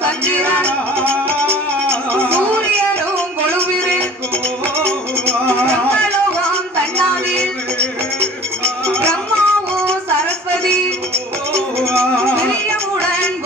சந்திரன் சூரியனும் கொழுவிரு பிரம்மலோகம் தன்னாதி பிரம்மாவோ சரஸ்வதி பிரியவுடன்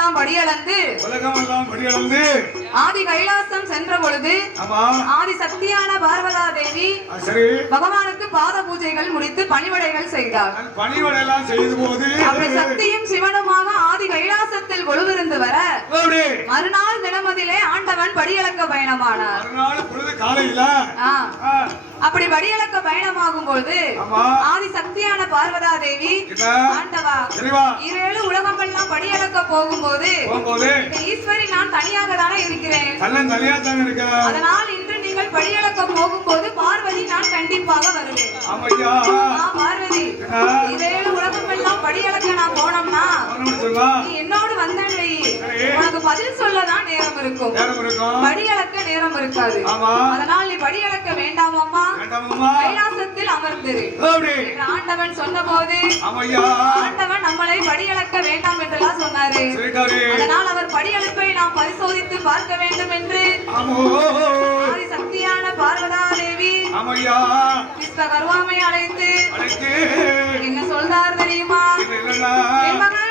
உலகமெல்லாம் படியளந்து உலகமெல்லாம் படியளந்து ஆதி கைலாசம் சென்ற பொழுது ஆதி சக்தியான பார்வதா தேவி பகவானுக்கு பாத பூஜைகள் முடித்து பணிவடைகள் செய்தார். பணிவடை எல்லாம் செய்த போது சக்தியும் சிவனுமாக ஆதி கைலாசத்தில் ஒழுவிருந்து வர மறுநாள் தினமதிலே ஆண்டவன் படியளக்க பயணமானார். மறுநாள் பொழுது காலையில அப்படி படியளக்க பயணமாகும் பொழுது ஆதி சக்தியான பார்வதா தேவி ஆண்டவா இரேழு உலகமெல்லாம் படியளக்க போகும்போது போகும்போது ஈஸ்வரி நான் தனியாக தானே இருக்கிறேன் அதனால் படியளக்க போகும்போது பார்வதி நான் கண்டிப்பாக வருவேன். பார்வதி இரேழு உலகமெல்லாம் படியளக்க நான் போனோம்னா நீ என்னோடு வந்தேன். உனக்கு பதில் சொல்லதான் நேரம் இருக்கும். படியளக்க நேரம் இருக்காது. அதனால் நீ படியளக்க வேண்டாமம்மா வேண்டாமம்மா கைலாசத்தில் அமர்ந்திரு. ஆண்டவன் சொன்னபோது ஆமையா. ஆண்டவன் நம்மளை படியளக்க வேண்டாம் என்றெல்லாம் சொன்னாரு. அதனால் அவர் படியளப்பை நாம் பரிசோதித்து பார்க்க வேண்டும் என்று ஆதி சக்தியான பார்வதா தேவி விஸ்வகர்வாமை அழைத்து என்ன சொல்றார் தெரியுமா? இல்லைன்னா என் மகனே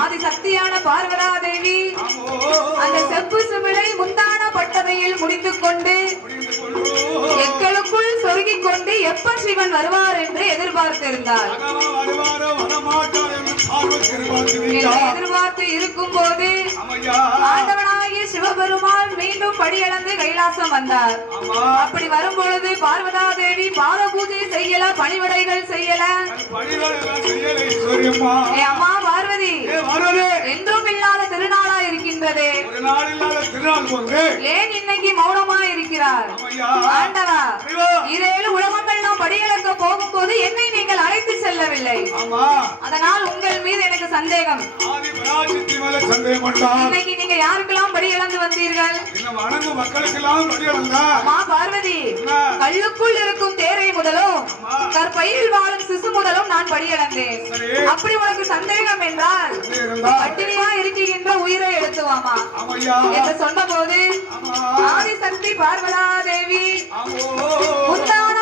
ஆதி சக்தியான பார்வதா தேவி அந்த செப்பு சிவிலை முந்தான பட்டதையில் முடித்துக் கொண்டு எங்களுக்குள் சொருகிக் கொண்டு எப்ப சிவன் வருவார் என்று எதிர்பார்த்திருந்தார். எதிர்பார்த்து இருக்கும் போது ஆண்டவனாகிய சிவபெருமான் மீண்டும் படியளந்து கைலாசம் வந்தார். அப்படி வரும் பொழுது பார்வதா தேவி பாத பூஜை செய்யல பணிவடைகள் செய்யல. அம்மா பார்வதி என்றும் இல்லாத திருநாளா இருக்கின்றதே. ஏன் இன்னைக்கு மௌனமா இருக்கிறார்? ஆண்டவா இரேழு உலகங்கள் நாம் படியளக்க போகும்போது என்னை நீங்கள் அழைத்து செல்லவில்லை. ஆமா. அதனால் உங்கள் மீது எனக்கு சந்தேகம். இன்னைக்கு நீங்க யாருக்கெல்லாம் வந்தீர்கள்? படியளந்தா? அம்மா பார்வதி கல்லுக்குள் இருக்கும் தேரை முதலும் கற்பையில் வாழும் சிசு முதலும் நான் படியளந்தேன். அப்படி உனக்கு சந்தேகம் என்றால் பட்டினியா இருக்கின்ற உயிரை எடுத்துவாமா? ஆமையா? என்று சொன்னபோது ஆமா. ஆதிசக்தி பார்வதா தேவி ஆமோ முந்தான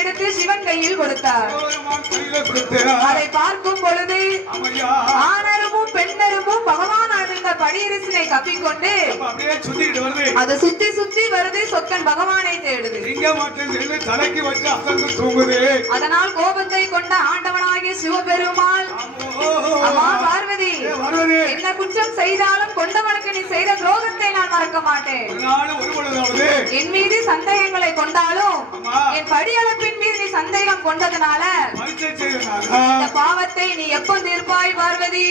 எடுத்து சிவன் கையில் கொடுத்தார். அதை பார்க்கும் பொழுது ஆணருமும் பெண்ணருமும் பகவான் படியரசினை வருது. அது சுத்தி சுத்தி வருது சொக்கன் பகவானை தேடுது. திங்க மாட்டேன் சொல்லி தலைக்கு வச்சு அசந்து தூங்குது. அதனால் கோபத்தை கொண்ட ஆண்டவனாகிய சிவபெருமாள் அம்மா பார்வதி என்ன குற்றம் செய்தாலும் கொண்டவனுக்கு நீ செய்த துரோகத்தை நான் மறக்க மாட்டேன். என் மீது சந்தேகங்களை கொண்டாலும் என் படியளப்பின் மீது நீ சந்தேகம் கொண்டதுனால இந்த பாவத்தை நீ எப்போ தீர்ப்பாய் பார்வதி?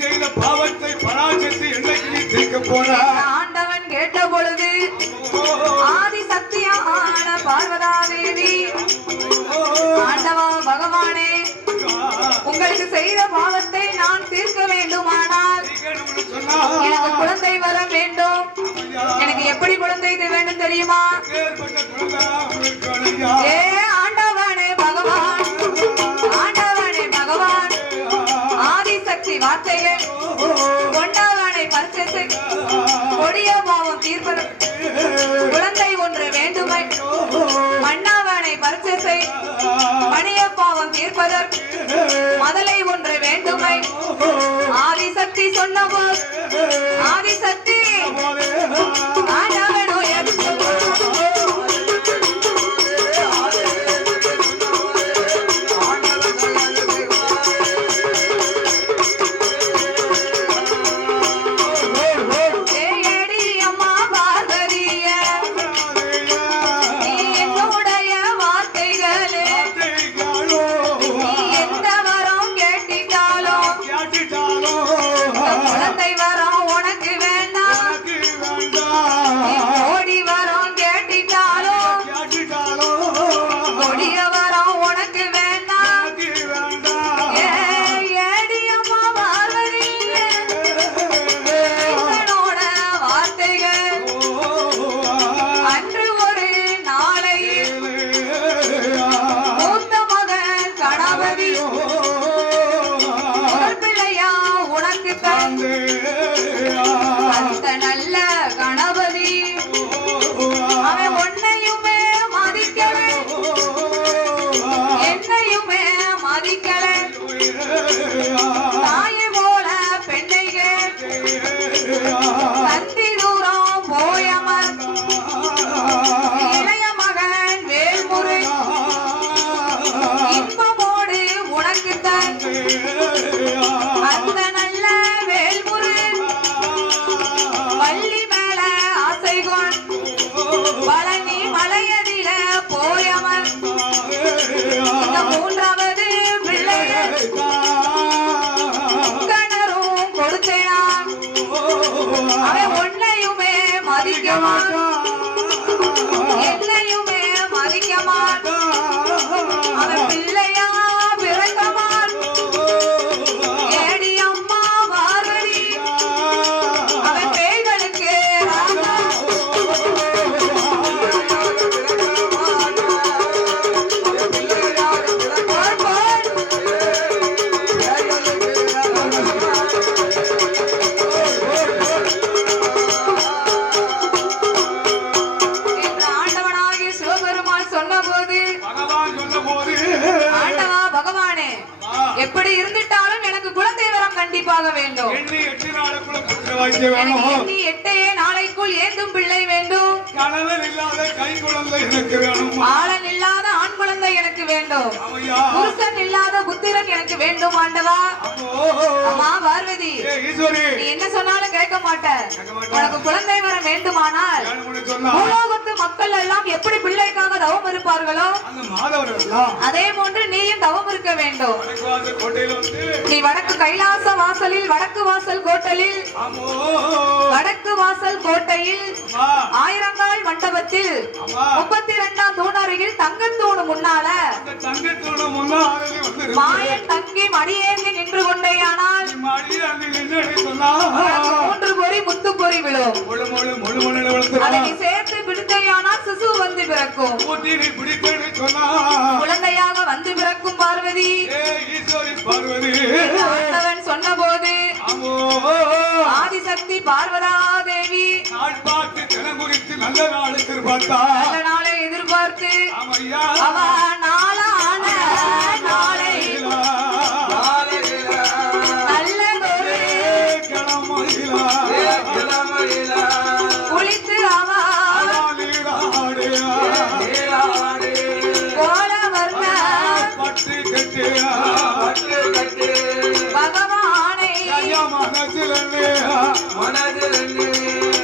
செய்த பாவத்தை பராஜத்தை ஆண்டவன் கேட்ட பொழுது ஆதி சத்தியமான பார்வதா தேவி ஆண்டவா பகவானே உங்களுக்கு செய்த பாவத்தை நான் தீர்க்க வேண்டுமானால் எனக்கு குழந்தை வர வேண்டும். எனக்கு எப்படி குழந்தை இது வேண்டும் தெரியுமா? ஏ ஆண்டவனே பகவான் ஆண்டவனே பகவான் ஆதிசக்தி வார்த்தைகள் பரிசை மணிய பாவம் தீர்ப்பதற்கு மதலை ஒன்று வேண்டுமை. ஆதிசக்தி சொன்னபோது ஆதிசக்தி. ஆண்டவனோ எனக்கு வேணும். ஆளன் இல்லாத ஆண் குழந்தை எனக்கு வேண்டும். புருஷன் இல்லாத புத்திரன் எனக்கு வேண்டும் ஆண்டவா. அம்மா. பார்வதி. நீ என்ன சொன்னாலும் கேட்க மாட்ட கேட்க மாட்டேன். உனக்கு குழந்தை வரம் வேண்டுமானால் மக்கள் எல்லாம் எப்படி பிள்ளைக்காக தவம் இருப்பார்களோ அதே போன்று நீயும் தவம் இருக்க வேண்டும். நீ வடக்கு கைலாச வாசலில் வடக்கு வாசல் கோட்டலில் வடக்கு வாசல் கோட்டையில் ஆயிரங்கால் மண்டபத்தில் முப்பத்தி இரண்டாம் தூண் அருகில் தங்கத்தூணு முன்னால. மாயன் தங்கி மடியேந்தி நின்று கொண்டேயானால் மூன்று பொறி முத்து பொறி விழும். அதை சிசு வந்து பிறக்கும். ஊட்டி நீ பிடிக்கன்னு சொன்னா குழந்தையாக வந்து பிறக்கும் பார்வதி. பார்வதி. ஆண்டவன் சொன்னபோது ஆமோ ஆதிசக்தி பார்வதா தேவி நாள் பார்த்து தினம் குறித்து நல்ல நாளுக்கு பார்த்தா நல்ல நாளை எதிர்பார்த்து ஆமையா.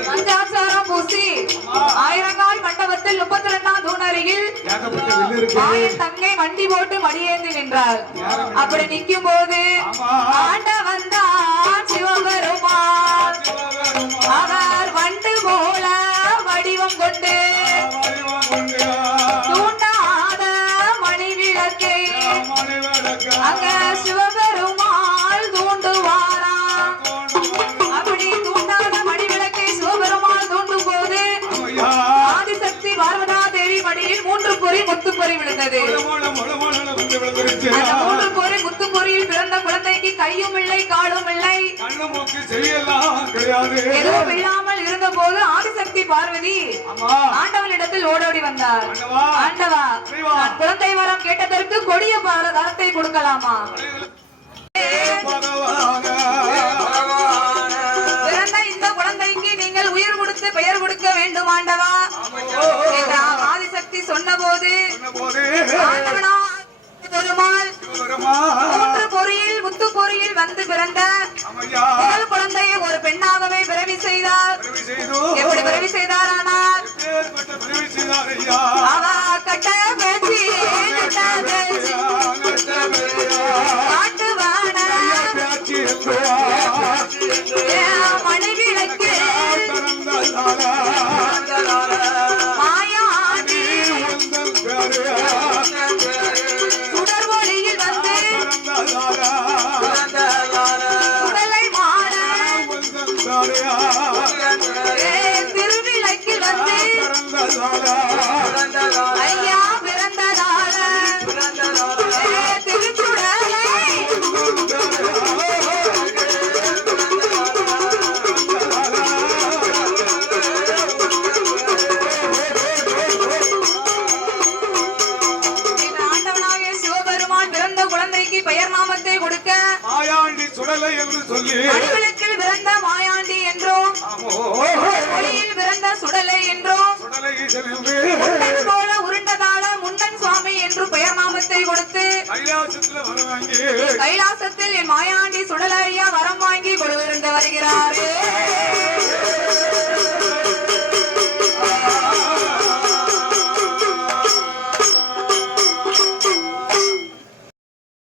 பஞ்சாச்சாரம் பூசி ஆயிரங்கால் மண்டபத்தில் முப்பத்தி ரெண்டாம் தூண் அருகில் ஏகப்பட்ட வில்லு இருக்கு. மாயன் தங்கை வண்டி போட்டு மடியேந்தி நின்றார். அப்படி நிற்கும் போது ஆமா. ஆண்டவன் தான் சிவபெருமான். அவர் வண்டு போல வடிவம் கொண்டு பொறி விழுந்தது அந்த மூன்று பொறி முத்து பொறியில் பிறந்த குழந்தைக்கு கையும் இல்லை காலும் இல்லை. எதுவும் இல்லாமல் இருந்தபோது ஆதிசக்தி பார்வதி ஆண்டவனிடத்தில் ஓடோடி வந்தார். ஆண்டவா. குழந்தை வரம் கேட்டதற்கு கொடிய பார- வரத்தை கொடுக்கலாமா? மூன்று பொறியில் முத்து பொறியில் வந்து பிறந்த முதல் குழந்தையை ஒரு பெண்ணாகவே பிறவி செய்தார். எப்படி பிறவி செய்தார் ஐயா? அவ கட்ட பேச்சு கட்ட பேச்சு. கொடுக்க மாயாண்டி சுடலை என்று சொல்லி. அடிகளுக்கில் பிறந்த மாயாண்டி என்றோம் மொழியில் பிறந்த சுடலை என்றோம் போல உருண்டதால முண்டன் சுவாமி என்று பெயர் நாமத்தை கொடுத்து கைலாசத்தில் என் மாயாண்டி சுடலையா வரம் வாங்கி கொள்விருந்து வருகிறாரே.